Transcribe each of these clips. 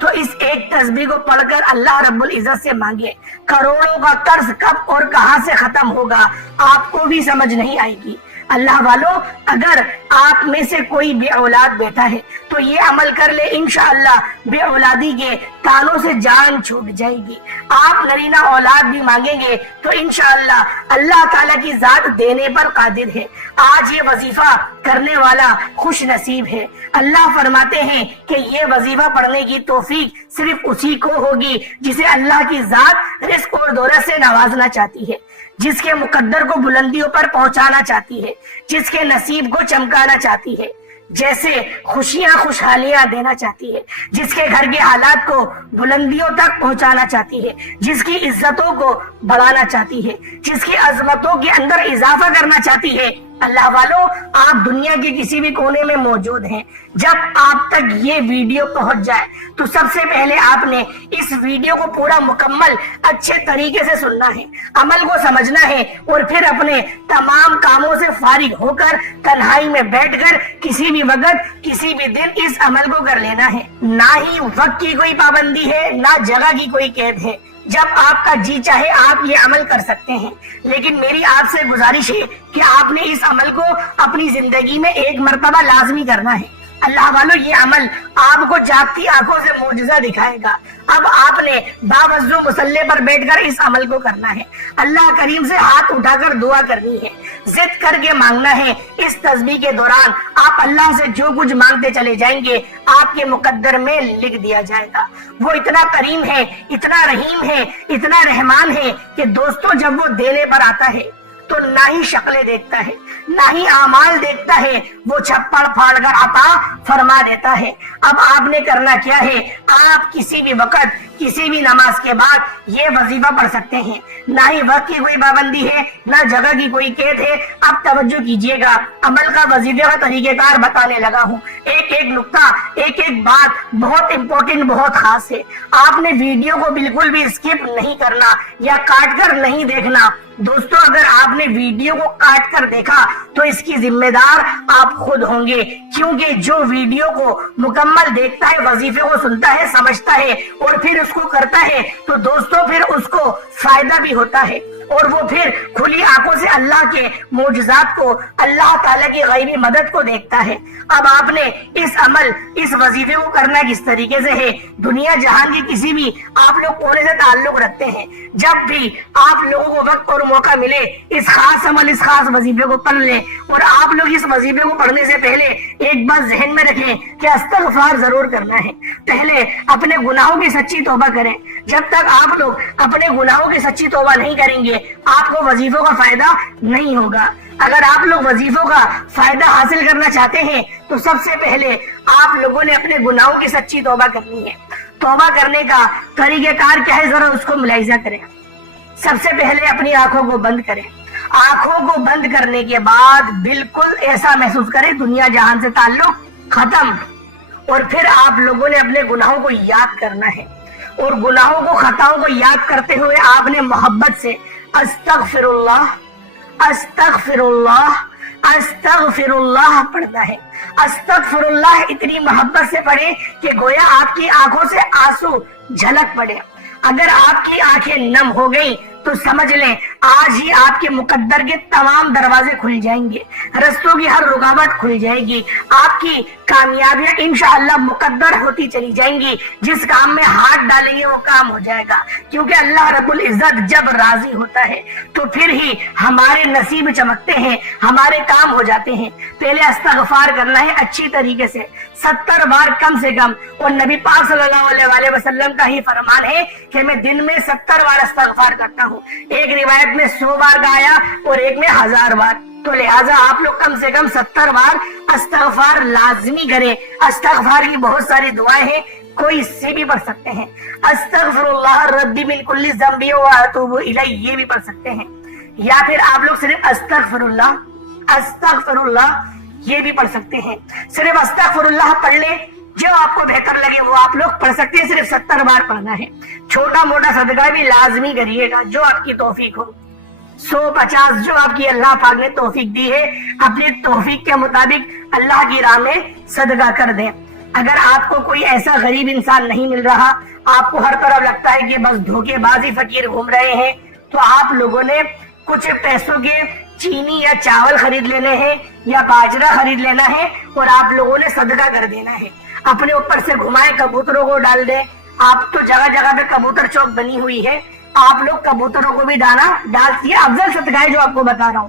تو اس ایک تسبیح کو پڑھ کر اللہ رب العزت سے مانگے. کروڑوں کا قرض کب اور کہاں سے ختم ہوگا آپ کو بھی سمجھ نہیں آئے گی. اللہ والو، اگر آپ میں سے کوئی بے اولاد بیٹھا ہے تو یہ عمل کر لے، انشاءاللہ بے اولادی کے تانوں سے جان چھوٹ جائے گی. آپ نرینہ اولاد بھی مانگیں گے تو انشاءاللہ اللہ تعالیٰ کی ذات دینے پر قادر ہے. آج یہ وظیفہ کرنے والا خوش نصیب ہے. اللہ فرماتے ہیں کہ یہ وظیفہ پڑھنے کی توفیق صرف اسی کو ہوگی جسے اللہ کی ذات رزق اور دولت سے نوازنا چاہتی ہے، جس کے مقدر کو بلندیوں پر پہنچانا چاہتی ہے، جس کے نصیب کو چمکانا چاہتی ہے، جیسے خوشیاں خوشحالیاں دینا چاہتی ہے، جس کے گھر کے حالات کو بلندیوں تک پہنچانا چاہتی ہے، جس کی عزتوں کو بڑھانا چاہتی ہے، جس کی عظمتوں کے اندر اضافہ کرنا چاہتی ہے. اللہ والو، آپ دنیا کے کسی بھی کونے میں موجود ہیں، جب آپ تک یہ ویڈیو پہنچ جائے تو سب سے پہلے آپ نے اس ویڈیو کو پورا مکمل اچھے طریقے سے سننا ہے، عمل کو سمجھنا ہے، اور پھر اپنے تمام کاموں سے فارغ ہو کر تنہائی میں بیٹھ کر کسی بھی وقت کسی بھی دن اس عمل کو کر لینا ہے. نہ ہی وقت کی کوئی پابندی ہے، نہ جگہ کی کوئی قید ہے. جب آپ کا جی چاہے آپ یہ عمل کر سکتے ہیں، لیکن میری آپ سے گزارش ہے کہ آپ نے اس عمل کو اپنی زندگی میں ایک مرتبہ لازمی کرنا ہے. اللہ والو، یہ عمل آپ کو جاگتی آنکھوں سے معجزہ دکھائے گا. اب آپ نے باوضو مصلی پر بیٹھ کر اس عمل کو کرنا ہے. اللہ کریم سے ہاتھ اٹھا کر دعا کرنی ہے، ضد کر کے مانگنا ہے. اس تسبیح کے دوران آپ اللہ سے جو کچھ مانگتے چلے جائیں گے آپ کے مقدر میں لکھ دیا جائے گا. وہ اتنا کریم ہے، اتنا رحیم ہے، اتنا رحمان ہے کہ دوستوں جب وہ دینے پر آتا ہے تو نہ ہی شکلیں دیکھتا ہے، نہ ہی اعمال دیکھتا ہے، وہ چھپڑ پھاڑ کر عطا فرما دیتا ہے. اب آپ نے کرنا کیا ہے، آپ کسی بھی وقت کسی بھی نماز کے بعد یہ وظیفہ پڑھ سکتے ہیں. نہ ہی وقت کی کوئی پابندی ہے، نہ جگہ کی کوئی قید ہے. اب توجہ کیجئے گا، عمل کا وظیفے کا طریقہ کار بتانے لگا ہوں. ایک ایک نقطہ، ایک ایک بات بہت امپورٹنٹ، بہت خاص ہے. آپ نے ویڈیو کو بالکل بھی اسکپ نہیں کرنا یا کاٹ کر نہیں دیکھنا. دوستو، اگر آپ نے ویڈیو کو کاٹ کر دیکھا تو اس کی ذمہ دار آپ خود ہوں گے، کیونکہ جو ویڈیو کو مکمل دیکھتا ہے، وظیفے کو سنتا ہے، سمجھتا ہے اور پھر اس کو کرتا ہے تو دوستو پھر اس کو فائدہ بھی ہوتا ہے، اور وہ پھر کھلی آنکھوں سے اللہ کے معجزات کو، اللہ تعالیٰ کی غیبی مدد کو دیکھتا ہے. اب آپ نے اس عمل، اس وظیفے کو کرنا کس طریقے سے ہے. دنیا جہان کے کسی بھی آپ لوگ کونے سے تعلق رکھتے ہیں، جب بھی آپ لوگوں کو وقت اور موقع ملے اس خاص عمل، اس خاص وظیفے کو پڑھ لیں. اور آپ لوگ اس وظیفے کو پڑھنے سے پہلے ایک بات ذہن میں رکھیں کہ استغفار ضرور کرنا ہے. پہلے اپنے گناہوں کی سچی توبہ کریں. جب تک آپ لوگ اپنے گناہوں کی سچی توبہ نہیں کریں گے آپ کو وظیفوں کا فائدہ نہیں ہوگا. اگر آپ لوگ وظیفوں کا فائدہ حاصل کرنا چاہتے ہیں تو سب سے پہلے آپ لوگوں نے اپنے گناہوں کی سچی توبہ کرنی ہے. توبہ کرنے کا طریقہ کار کیا ہے، ذرا اس کو ملاحظہ کریں. سب سے پہلے اپنی آنکھوں کو بند کریں. آنکھوں کو بند کرنے کے بعد بالکل ایسا محسوس کریں دنیا جہان سے تعلق ختم. اور پھر آپ لوگوں نے اپنے گناہوں کو یاد کرنا ہے، اور گناہوں کو، خطاؤں کو یاد کرتے ہوئے آپ نے محبت سے استغفر اللہ، استغفر اللہ، استغفر اللہ پڑھنا ہے. استغفر اللہ اتنی محبت سے پڑھیں کہ گویا آپ کی آنکھوں سے آنسو جھلک پڑے. اگر آپ کی آنکھیں نم ہو گئیں تو سمجھ لیں آج ہی آپ کے مقدر کے تمام دروازے کھل جائیں گے، رستوں کی ہر رکاوٹ کھل جائے گی، آپ کی کامیابیاں انشاءاللہ مقدر ہوتی چلی جائیں گی. جس کام میں ہاتھ ڈالیں گے وہ کام ہو جائے گا، کیونکہ اللہ رب العزت جب راضی ہوتا ہے تو پھر ہی ہمارے نصیب چمکتے ہیں، ہمارے کام ہو جاتے ہیں. پہلے استغفار کرنا ہے اچھی طریقے سے، 70 بار کم سے کم. اور نبی پاک صلی اللہ علیہ وآلہ وسلم کا ہی فرمان ہے کہ میں دن میں 70 بار استغفار کرتا ہوں. ایک روایت میں 100 بار کا آیا اور ایک میں 1000 بار. تو لہٰذا آپ لوگ کم سے کم 70 بار استغفار لازمی کریں. استغفار کی بہت ساری دعائیں ہیں، کوئی اس سے بھی پڑھ سکتے ہیں. استغفر اللہ ربی من کل ذنب واتوب الیہ، یہ بھی پڑھ سکتے ہیں. یا پھر آپ لوگ صرف استغفر اللہ، استغفر اللہ یہ بھی پڑھ سکتے ہیں. صرف استغفر اللہ پڑھ لیں، جو آپ کو بہتر لگے وہ آپ لوگ پڑھ سکتے ہیں. صرف 70 بار پڑھنا ہے. چھوٹا موٹا صدقہ بھی لازمی کریے گا جو آپ کی توفیق ہو. 150 جو آپ کی اللہ پاک نے توفیق دی ہے، اپنی توفیق کے مطابق اللہ کی راہ میں صدقہ کر دیں. اگر آپ کو کوئی ایسا غریب انسان نہیں مل رہا، آپ کو ہر طرف لگتا ہے کہ بس دھوکے بازی فقیر گھوم رہے ہیں، تو آپ لوگوں نے کچھ پیسوں کے چینی یا چاول خرید لینے ہیں یا باجرہ خرید لینا ہے اور آپ لوگوں نے صدقہ کر دینا ہے۔ اپنے اوپر سے گھمائے کبوتروں کو ڈال دیں۔ آپ تو جگہ جگہ پہ کبوتر چوک بنی ہوئی ہے، آپ لوگ کبوتروں کو بھی دانا ڈال دیے، افضل صدقہ ہے جو آپ کو بتا رہا ہوں۔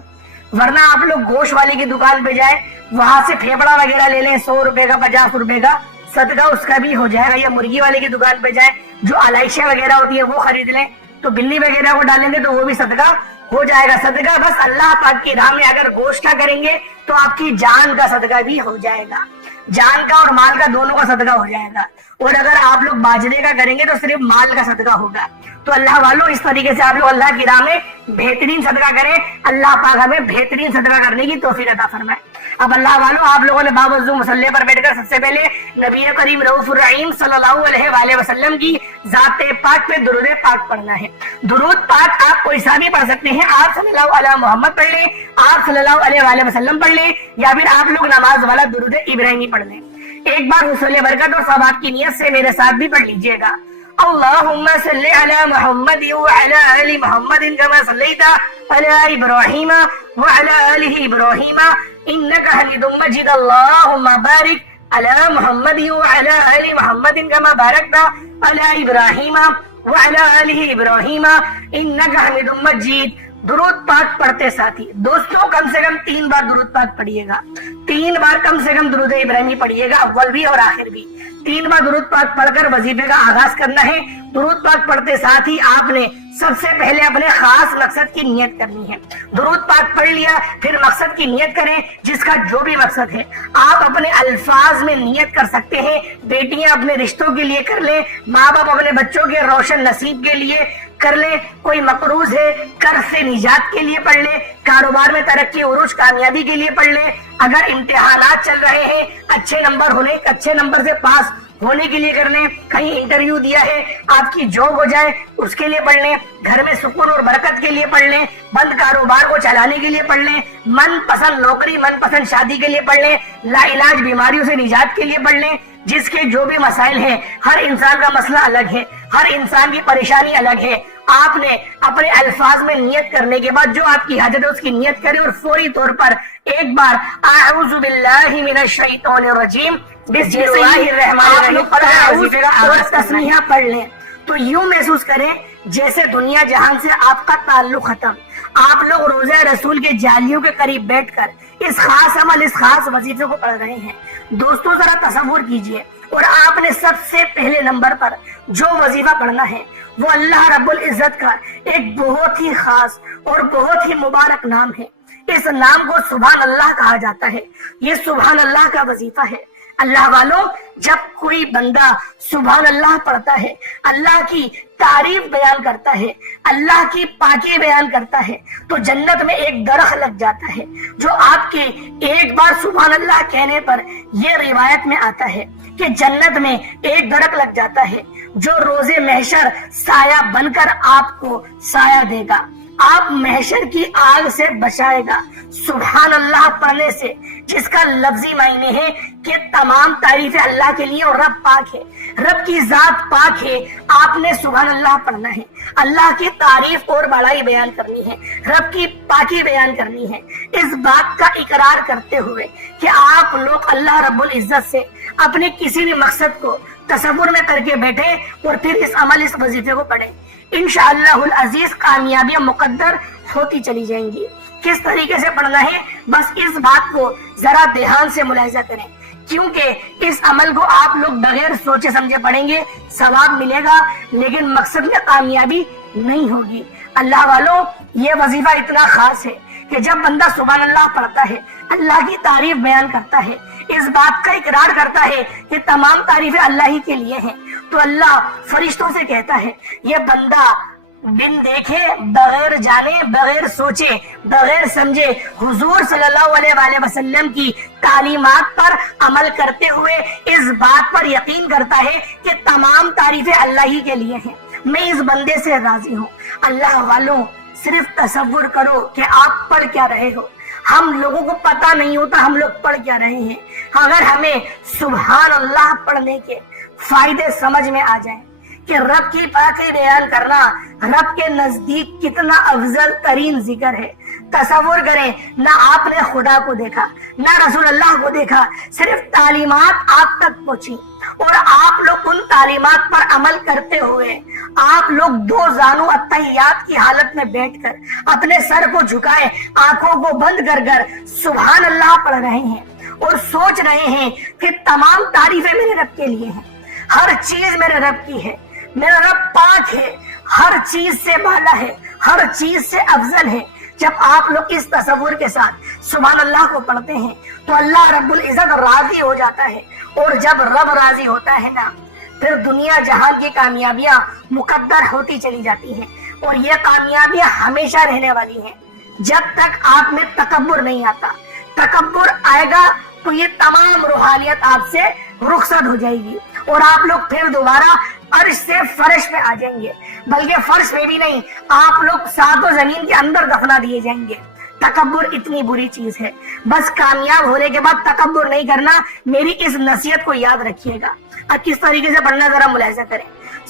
ورنہ آپ لوگ گوشت والے کی دکان پہ جائیں، وہاں سے پھیپڑا وغیرہ لے لیں 100 روپے کا 50 روپے کا، صدقہ اس کا بھی ہو جائے گا۔ یا مرغی والے کی دکان پہ جائیں، جو علائشیں وغیرہ ہوتی ہے وہ خرید لیں، تو بلی وغیرہ کو ڈالیں گے تو وہ بھی صدقہ ہو جائے گا۔ صدقہ بس اللہ پاک کی راہ میں اگر گوشت کا کریں گے تو آپ کی جان کا صدقہ بھی ہو جائے گا، جان کا اور مال کا دونوں کا صدقہ ہو جائے گا۔ اور اگر آپ لوگ باجرے کا کریں گے تو صرف مال کا صدقہ ہوگا۔ تو اللہ والوں اس طریقے سے آپ لوگ اللہ کی راہ میں بہترین صدقہ کریں، اللہ پاک ہمیں بہترین صدقہ کرنے کی توفیق عطا فرمائے۔ اب اللہ والوں آپ لوگوں نے باوضو مصلی پر بیٹھ کر سب سے پہلے نبی کریم رؤوف الرحیم صلی اللہ علیہ وآلہ وسلم کی ذات پاک پہ درود پاک پڑھنا ہے۔ درود پاک آپ کوئی سا بھی پڑھ سکتے ہیں، آپ صلی اللہ علیہ محمد پڑھ لیں، آپ صلی اللہ علیہ وآلہ وسلم پڑھ لیں، یا پھر آپ لوگ نماز والا درود ابراہیمی پڑھ لیں۔ ایک بار حصول برکت اور ثواب کی نیت سے میرے ساتھ بھی پڑھ لیجئے گا۔ اللہم صلی علی محمد وعلی آل محمد کما صلیت علی ابراہیم وعلی آل ابراہیم انک حمید مجید۔ اللہم بارک علی محمد وعلی آل محمد کما بارکت علی ابراہیم وعلی آل ابراہیم انک حمید مجید۔ درود پاک پڑھتے ساتھی دوستوں کم سے کم 3 بار درود پاک پڑھیے گا، 3 بار کم سے کم درود ابراہیمی پڑھیے گا، اول بھی اور آخر بھی 3 بار درود پاک پڑھ کر وظیفے کا آغاز کرنا ہے۔ درود پاک پڑھتے ساتھ ہی آپ نے سب سے پہلے اپنے خاص مقصد کی نیت کرنی ہے۔ درود پاک پڑھ لیا، پھر مقصد کی نیت کریں، جس کا جو بھی مقصد ہے آپ اپنے الفاظ میں نیت کر سکتے ہیں۔ بیٹیاں اپنے رشتوں کے لیے کر لیں، ماں باپ اپنے بچوں کے روشن نصیب کے لیے کر لیں، کوئی مقروض ہے قرض سے نجات کے لیے پڑھ لیں، کاروبار میں ترقی عروج کامیابی کے لیے پڑھ لیں، اگر امتحانات چل رہے ہیں اچھے نمبر سے پاس ہونے کے لیے کر لیں، کہیں انٹرویو دیا ہے آپ کی جاب ہو جائے اس کے لیے پڑھ لیں، گھر میں سکون اور برکت کے لیے پڑھ لیں، بند کاروبار کو چلانے کے لیے پڑھ لیں، من پسند نوکری من پسند شادی کے لیے پڑھ لیں، لا علاج بیماریوں سے نجات کے لیے پڑھ لیں۔ جس کے جو بھی مسائل ہیں، ہر انسان کا مسئلہ الگ ہے، ہر انسان کی پریشانی الگ ہے، آپ نے اپنے الفاظ میں نیت کرنے کے بعد جو آپ کی حاجت ہے اس کی نیت کریں اور فوری طور پر ایک بار اعوذ باللہ من الشیطان الرجیم بسم اللہ الرحمن الرحیم اور تسمیہ پڑھ لیں، تو یوں محسوس کریں جیسے دنیا جہان سے آپ کا تعلق ختم۔ آپ لوگ روزہ رسول کے جالیوں کے قریب بیٹھ کر اس خاص عمل اس خاص وظیفے کو پڑھ رہے ہیں۔ دوستوں ذرا تصور کیجئے، اور آپ نے سب سے پہلے نمبر پر جو وظیفہ پڑھنا ہے وہ اللہ رب العزت کا ایک بہت ہی خاص اور بہت ہی مبارک نام ہے۔ اس نام کو سبحان اللہ کہا جاتا ہے، یہ سبحان اللہ کا وظیفہ ہے۔ اللہ والوں جب کوئی بندہ سبحان اللہ پڑھتا ہے، اللہ کی تعریف بیان کرتا ہے، اللہ کی پاکی بیان کرتا ہے، تو جنت میں ایک درخت لگ جاتا ہے جو آپ کے ایک بار سبحان اللہ کہنے پر یہ روایت میں آتا ہے کہ جنت میں ایک درخت لگ جاتا ہے جو روز محشر سایہ بن کر آپ کو سایہ دے گا، آپ محشر کی آگ سے بچائے گا سبحان اللہ پڑھنے سے، جس کا لفظی معنی ہے کہ تمام تعریفیں اللہ کے لیے اور رب پاک ہے، رب کی ذات پاک ہے، آپ نے سبحان اللہ پڑھنا ہے، اللہ کی تعریف اور بڑائی بیان کرنی ہے، رب کی پاکی بیان کرنی ہے، اس بات کا اقرار کرتے ہوئے کہ آپ لوگ اللہ رب العزت سے اپنے کسی بھی مقصد کو تصور میں کر کے بیٹھے اور پھر اس عمل اس وظیفے کو پڑھیں، انشاءاللہ العزیز کامیابیاں مقدر ہوتی چلی جائیں گی۔ کس طریقے سے پڑھنا ہے بس اس بات کو ذرا دھیان سے ملاحظہ کریں، کیونکہ اس عمل کو آپ لوگ بغیر سوچے سمجھے پڑھیں گے، ثواب ملے گا لیکن مقصد میں کامیابی نہیں ہوگی۔ اللہ والوں یہ وظیفہ اتنا خاص ہے کہ جب بندہ سبحان اللہ پڑھتا ہے، اللہ کی تعریف بیان کرتا ہے، اس بات کا اقرار کرتا ہے کہ تمام تعریفیں اللہ ہی کے لیے ہیں، تو اللہ فرشتوں سے کہتا ہے یہ بندہ بن دیکھے بغیر جانے بغیر سوچے بغیر سمجھے حضور صلی اللہ علیہ وآلہ وسلم کی تعلیمات پر عمل کرتے ہوئے اس بات پر یقین کرتا ہے کہ تمام تعریفیں اللہ ہی کے لیے ہیں، میں اس بندے سے راضی ہوں۔ اللہ والوں صرف تصور کرو کہ آپ پڑھ کیا رہے ہو، ہم لوگوں کو پتا نہیں ہوتا ہم لوگ پڑھ کیا رہے ہیں. اگر ہمیں سبحان اللہ پڑھنے کے فائدے سمجھ میں آ جائیں کہ رب کی پاکی بیان کرنا رب کے نزدیک کتنا افضل ترین ذکر ہے. تصور کریں نہ آپ نے خدا کو دیکھا نہ رسول اللہ کو دیکھا, صرف تعلیمات آپ تک پہنچی اور آپ لوگ ان تعلیمات پر عمل کرتے ہوئے آپ لوگ دو زانو التحیات کی حالت میں بیٹھ کر اپنے سر کو جھکائے آنکھوں کو بند کر کر سبحان اللہ پڑھ رہے ہیں اور سوچ رہے ہیں کہ تمام تعریفیں میرے رب کے لیے ہیں, ہر چیز میرے رب کی ہے, میرا رب پاک ہے, ہر چیز سے بالا ہے, ہر چیز سے افضل ہے. جب آپ لوگ اس تصور کے ساتھ سبحان اللہ کو پڑھتے ہیں تو اللہ رب العزت راضی ہو جاتا ہے, اور جب رب راضی ہوتا ہے نا پھر دنیا جہان کی کامیابیاں مقدر ہوتی چلی جاتی ہیں, اور یہ کامیابیاں ہمیشہ رہنے والی ہیں جب تک آپ میں تکبر نہیں آتا. تکبر آئے گا تو یہ تمام روحانیت آپ سے رخصت ہو جائے گی اور آپ لوگ پھر دوبارہ عرش سے فرش پہ آ جائیں گے, بلکہ فرش پہ بھی نہیں, آپ لوگ ساتوں زمین کے اندر دفنا دیے جائیں گے. تکبر اتنی بری چیز ہے, بس کامیاب ہونے کے بعد تکبر نہیں کرنا. میری اس نصیحت کو یاد رکھیے گا. اب کس طریقے سے پڑھنا ذرا ملاحظہ کریں.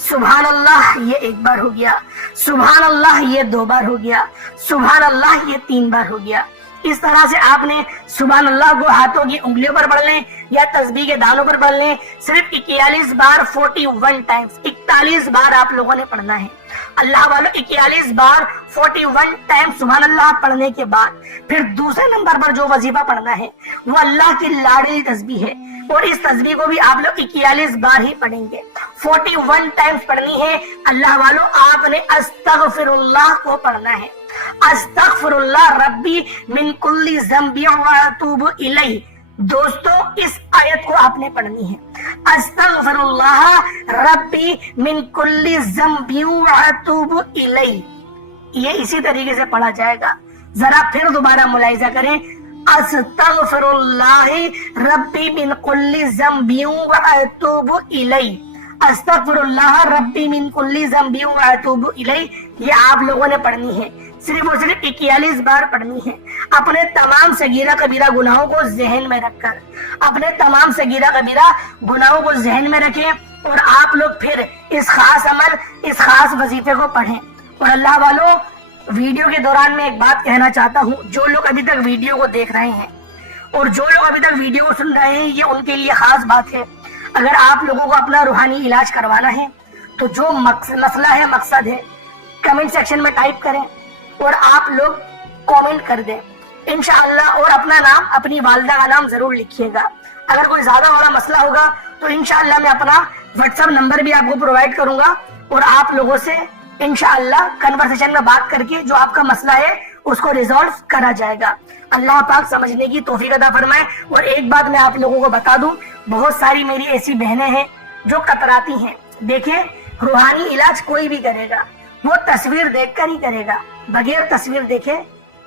سبحان اللہ یہ ایک بار ہو گیا, سبحان اللہ یہ دو بار ہو گیا, سبحان اللہ یہ تین بار ہو گیا. اس طرح سے آپ نے سبحان اللہ کو ہاتھوں کی انگلیوں پر پڑھ لیں یا تسبیح کے دانوں پر پڑھ لیں. صرف 41 بار 41 ٹائمز 41 بار آپ لوگوں نے پڑھنا ہے. اللہ والوں 41 بار 41 ٹائم سبحان اللہ پڑھنے کے بعد پھر دوسرے نمبر پر جو وظیفہ پڑھنا ہے وہ اللہ کی لاڈلی تسبیح ہے, اور اس تسبیح کو بھی آپ لوگ 41 بار ہی پڑھیں گے. 41 ٹائمز پڑھنی ہے. اللہ والوں آپ نے استغفر اللہ کو پڑھنا ہے. استغفر اللہ ربی من کل ذنب واتوب الیہ. دوستو اس آیت کو آپ نے پڑھنی ہے. استغفر اللہ ربی من کل ذنب واتوب الیہ. یہ اسی طریقے سے پڑھا جائے گا. ذرا پھر دوبارہ ملاحظہ کریں. استغفر اللہ ربی من کل ذنب واتوب الیہ. استغفر اللہ ربی من کل ذنب واتوب الیہ. یہ آپ لوگوں نے پڑھنی ہے. صرف اور صرف 41 بار پڑھنی ہے. اپنے تمام صغیرہ کبیرہ گناہوں کو ذہن میں رکھ کر, اپنے تمام صغیرہ کبیرہ گناہوں کو ذہن میں رکھیں اور آپ لوگ پھر اس خاص عمل اس خاص وظیفے کو پڑھیں. اور اللہ والوں ویڈیو کے دوران میں ایک بات کہنا چاہتا ہوں. جو لوگ ابھی تک ویڈیو کو دیکھ رہے ہیں اور جو لوگ ابھی تک ویڈیو کو سن رہے ہیں, یہ ان کے لیے خاص بات ہے. اگر آپ لوگوں کو اپنا روحانی علاج کروانا ہے تو جو مسئلہ ہے مقصد ہے کمنٹ سیکشن میں ٹائپ کریں اور آپ لوگ کامنٹ کر دیں انشاءاللہ, اور اپنا نام اپنی والدہ کا نام ضرور لکھیے گا. اگر کوئی زیادہ بڑا مسئلہ ہوگا تو انشاءاللہ میں اپنا واٹس ایپ نمبر بھی آپ کو پرووائڈ کروں گا اور آپ لوگوں سے انشاءاللہ کنورسیشن میں بات کر کے جو آپ کا مسئلہ ہے اس کو ریزالو کرا جائے گا. اللہ پاک سمجھنے کی توفیق عطا فرمائے. اور ایک بات میں آپ لوگوں کو بتا دوں, بہت ساری میری ایسی بہنیں ہیں جو کتراتی ہیں. دیکھیں روحانی علاج کوئی بھی کرے گا وہ تصویر دیکھ کر ہی کرے گا, بغیر تصویر دیکھے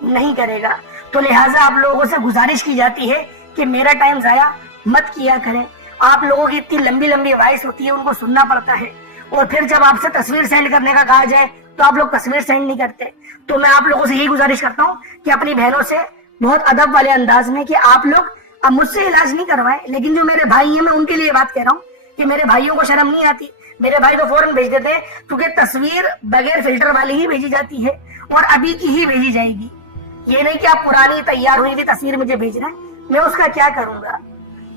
نہیں کرے گا. تو لہٰذا آپ لوگوں سے گزارش کی جاتی ہے کہ میرا ٹائم ضائع مت کیا کریں. آپ لوگوں کی اتنی لمبی لمبی وائس ہوتی ہے, ان کو سننا پڑتا ہے, اور پھر جب آپ سے تصویر سینڈ کرنے کا کہا جائے تو آپ لوگ تصویر سینڈ نہیں کرتے. تو میں آپ لوگوں سے یہی گزارش کرتا ہوں کہ اپنی بہنوں سے بہت ادب والے انداز میں کہ آپ لوگ اب مجھ سے علاج نہیں کروائیں, لیکن جو میرے بھائی ہیں میں ان کے لیے بات کہہ رہا ہوں کہ میرے بھائیوں کو شرم نہیں آتی. میرے بھائی تو فوراً بھیج دیتے ہیں کیونکہ تصویر بغیر فلٹر والی ہی بھیجی جاتی ہے اور ابھی کی ہی بھیجی جائے گی. یہ نہیں کہ آپ پرانی تیار ہوئی ہوئی تصویر مجھے بھیج رہے ہیں, میں اس کا کیا کروں گا,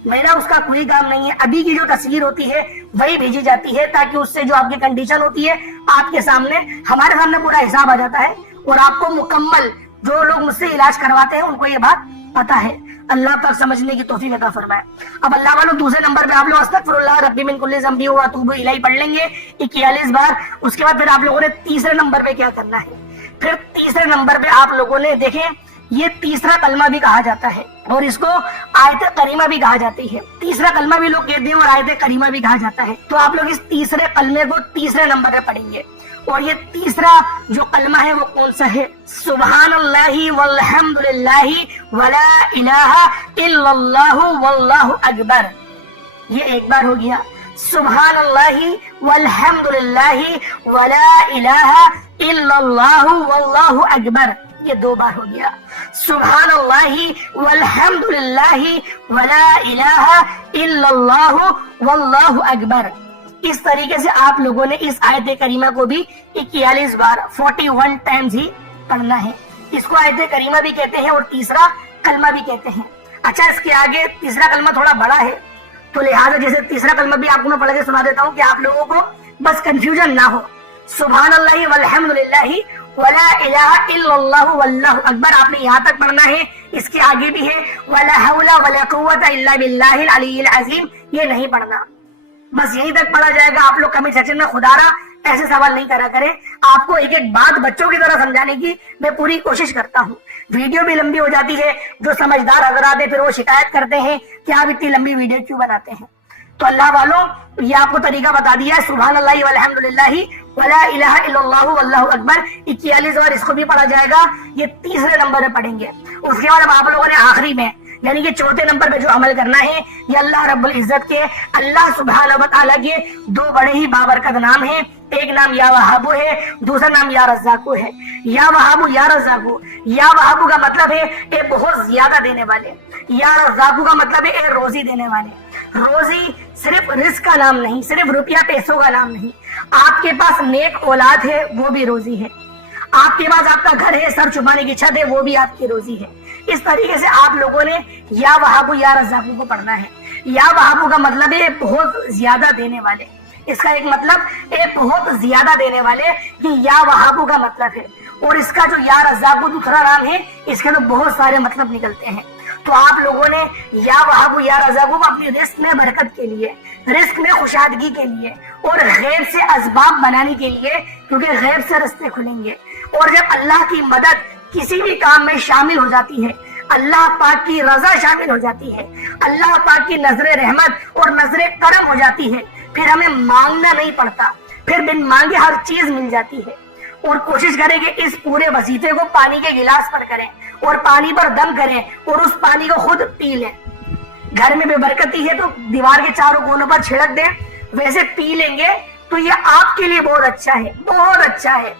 میرا اس کا کوئی کام نہیں ہے. ابھی کی جو تصویر ہوتی ہے وہی بھیجی جاتی ہے تاکہ اس سے جو آپ کی کنڈیشن ہوتی ہے آپ کے سامنے ہمارے سامنے پورا حساب آ جاتا ہے اور آپ کو مکمل جو لوگ مجھ سے علاج کرواتے ہیں ان کو یہ بات پتا ہے. اللہ پاک سمجھنے کی توفیق عطا فرمائے. اب اللہ والوں دوسرے نمبر پہ آپ لوگ استغفر اللہ ربی من کل ذنب واتوب الیہ پڑھ لیں گے 41 بار. اس کے بعد پھر آپ لوگوں نے تیسرے نمبر پہ کیا کرنا ہے. پھر تیسرے نمبر پہ آپ لوگوں نے دیکھیں یہ تیسرا کلمہ بھی کہا جاتا ہے اور اس کو آیت کریمہ بھی کہا جاتی ہے. تیسرا کلمہ بھی لوگ کہتے ہیں اور آیت کریمہ بھی کہا جاتا ہے. تو آپ لوگ اس تیسرے کلمے کو تیسرے نمبر پہ پڑھیں گے. اور یہ تیسرا جو کلمہ ہے وہ کون سا ہے؟ سبحان اللہ والحمد للہ ولا الہ الا اللہ واللہ اکبر. یہ ایک بار ہو گیا. سبحان اللہ والحمد للہ ولا الہ الا اللہ واللہ اکبر. یہ 2 بار ہو گیا. سبحان اللہ والحمدللہ ولا الہ الا اللہ واللہ اکبر. اس طریقے سے آپ لوگوں نے اس آیت کریمہ کو بھی 41 بار 41 ٹائمز ہی پڑھنا ہے. اس کو آیت کریمہ بھی کہتے ہیں اور تیسرا کلمہ بھی کہتے ہیں. اچھا اس کے آگے تیسرا کلمہ تھوڑا بڑا ہے تو لہٰذا جیسے تیسرا کلمہ بھی آپ کو میں پڑھ کے سنا دیتا ہوں کہ آپ لوگوں کو بس کنفیوژن نہ ہو. سبحان اللہ والحمدللہ ولا الہ الا اللہ واللہ اکبر آپ نے یہاں تک پڑھنا ہے. اس کے آگے بھی ہے ولا حول ولا قوت الا باللہ العلی العظیم. یہ نہیں پڑھنا, بس یہیں تک پڑھا جائے گا. آپ لوگ کمنٹ سیکشن میں خدا رہا ایسے سوال نہیں کرا کریں. آپ کو ایک ایک بات بچوں کی طرح سمجھانے کی میں پوری کوشش کرتا ہوں. ویڈیو بھی لمبی ہو جاتی ہے, جو سمجھدار حضرات ہیں پھر وہ شکایت کرتے ہیں کہ آپ اتنی لمبی ویڈیو کیوں بناتے ہیں. تو اللہ والوں یہ آپ کو طریقہ بتا دیا ہے. سبحان اللہ والحمدللہ ولا الہ الا اللہ واللہ اکبر 41 بار اس کو بھی پڑھا جائے گا. یہ تیسرے نمبر پہ پڑھیں گے. اس کے بعد آپ لوگوں نے آخری میں یعنی کہ چوتھے نمبر پہ جو عمل کرنا ہے یہ اللہ رب العزت کے اللہ سبحانہ و تعالیٰ کے 2 بڑے ہی بابرکت نام ہیں. ایک نام یا وہابو ہے, دوسرا نام یا رزاقو ہے. یا وہابو یا رزاقو, یا وہابو کا مطلب ہے اے بہت زیادہ دینے والے, یا رزاقو کا مطلب ہے اے روزی دینے والے. روزی صرف رزق کا نام نہیں, صرف روپیہ پیسوں کا نام نہیں. آپ کے پاس نیک اولاد ہے وہ بھی روزی ہے. آپ کے پاس آپ کا گھر ہے, سر چھپانے کی چھت ہے, وہ بھی آپ کی روزی ہے. اس طریقے سے آپ لوگوں نے یا وہابو یا رزاقو کو پڑھنا ہے. یا وہابو کا مطلب ہے بہت زیادہ دینے والے. اس کا ایک مطلب اے بہت زیادہ دینے والے یہ یا وہابو کا مطلب ہے. اور اس کا جو یا رزاقو دوسرا نام ہے اس کے تو بہت سارے مطلب نکلتے ہیں. تو آپ لوگوں نے یا وہابو یا رزاقو کو اپنی رزق میں برکت کے لیے, رزق میں خوشادگی کے لیے اور غیب سے اسباب بنانے کے لیے, کیونکہ غیب سے رستے کھلیں گے. اور جب اللہ کی مدد کسی بھی کام میں شامل ہو جاتی ہے, اللہ پاک کی رضا شامل ہو جاتی ہے, اللہ پاک کی نظر رحمت اور نظر کرم ہو جاتی ہے, پھر ہمیں مانگنا نہیں پڑتا, پھر بن مانگے ہر چیز مل جاتی ہے. اور کوشش کریں کہ اس پورے وظیفے کو پانی کے گلاس پر کریں اور پانی پر دم کریں اور اس پانی کو خود پی لیں. گھر میں بے برکتی ہے تو دیوار کے چاروں کونوں پر چھڑک دیں, ویسے پی لیں گے تو یہ آپ کے لیے بہت اچھا ہے, بہت اچھا ہے.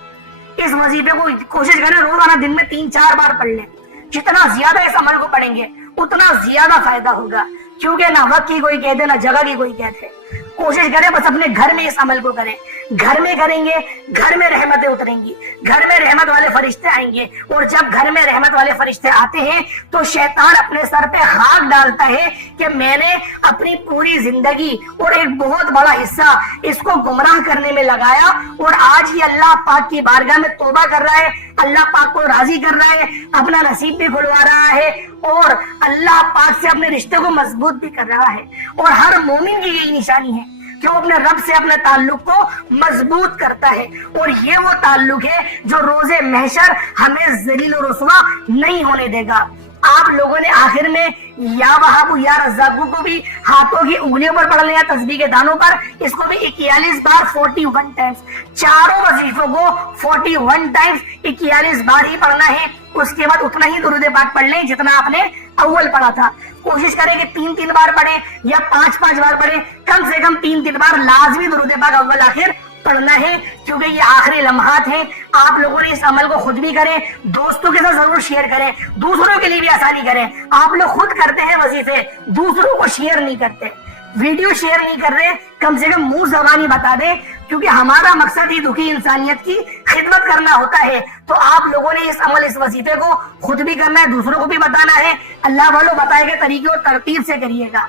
اس وظیفے کو کوشش کریں روزانہ دن میں 3-4 بار پڑھ لیں. جتنا زیادہ اس عمل کو پڑھیں گے اتنا زیادہ فائدہ ہوگا, کیونکہ نہ وقت کی کوئی قید ہے نہ جگہ کی کوئی قید ہے. کوشش کریں بس اپنے گھر میں اس عمل کو کریں. گھر میں کریں گے گھر میں رحمتیں اتریں گی, گھر میں رحمت والے فرشتے آئیں گے. اور جب گھر میں رحمت والے فرشتے آتے ہیں تو شیطان اپنے سر پہ ہاتھ ڈالتا ہے کہ میں نے اپنی پوری زندگی اور ایک بہت بڑا حصہ اس کو گمراہ کرنے میں لگایا, اور آج یہ اللہ پاک کی بارگاہ میں توبہ کر رہا ہے, اللہ پاک کو راضی کر رہا ہے, اپنا نصیب بھی کھلوا رہا ہے اور اللہ پاک سے اپنے رشتے کو مضبوط بھی کر رہا ہے. اور ہر مومن کی یہی نشانی ہے کہ وہ اپنے رب سے اپنے تعلق کو مضبوط کرتا ہے, اور یہ وہ تعلق ہے جو روز محشر ہمیں ذلیل و رسوا نہیں ہونے دے گا. آپ لوگوں نے آخر میں یا وہابو یا رزاقو کو بھی ہاتھوں کی انگلیوں پر پڑھ لیا, تسبیح کے دانوں پر. اس کو بھی 41 بار 41 ٹائمز, چاروں وظیفوں کو 41 ٹائمز 41 بار ہی پڑھنا ہے. اس کے بعد اتنا ہی درود پاک پڑھ لیں جتنا آپ نے اول پڑھا تھا. کوشش کریں کہ 3-3 بار پڑھیں یا 5-5 بار پڑھیں, کم سے کم 3-3 بار لازمی درود پاک اول آخر پڑھنا ہے, کیونکہ یہ آخری لمحات ہیں. آپ لوگوں نے اس عمل کو خود بھی کریں, دوستوں کے ساتھ ضرور شیئر کریں, دوسروں کے لیے بھی آسانی کریں. آپ لوگ خود کرتے ہیں وظیفے, دوسروں کو شیئر نہیں کرتے, ویڈیو شیئر نہیں کر رہے, کم سے کم منہ زبانی بتا دیں, کیونکہ ہمارا مقصد ہی دکھی انسانیت کی خدمت کرنا ہوتا ہے. تو آپ لوگوں نے اس عمل اس وظیفے کو خود بھی کرنا ہے, دوسروں کو بھی بتانا ہے. اللہ والوں بتائے گئے طریقے اور ترتیب سے کریے گا.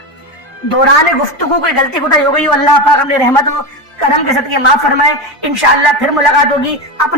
دوران گفتگو کوئی غلطی کوتاہی ہو گئی ہو, اللہ پاک اپنے رحمت و کرم کے صدقے معاف فرمائے. انشاءاللہ پھر ملاقات ہوگی. اپنا